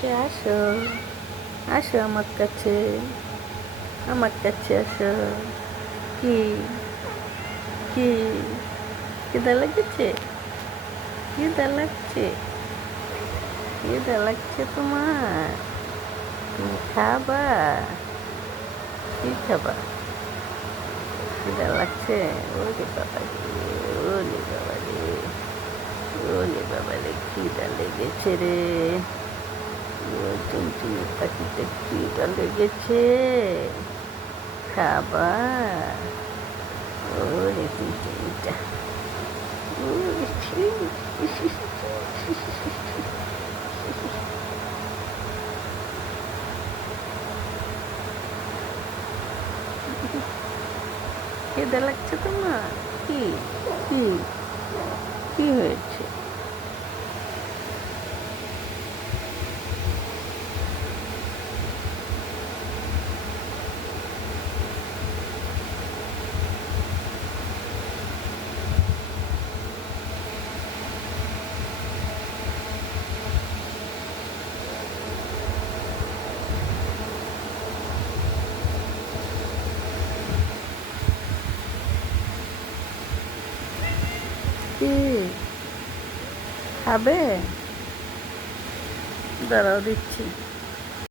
কাছে আসো, আসো আমার কাছে আসো। কি কি খিদা লেগেছে? খিদা লাগছে? খিদা লাগছে তোমার? তুমি খাবা? কি খাবা? খিদা লাগছে? ওরে বাবা রে, ওরে বাবা রে, ওরে বাবা রে, খিদা লেগেছে রে। ও টুনটুনি পাখিতে খিদা লেগেছে, খাবা? ওরে টুনটুনিটা, ওরে ছি। খিদে লাগছে তোমার? কি কি কি হয়েছে? কি খাবে? দাঁড়াও দিচ্ছি।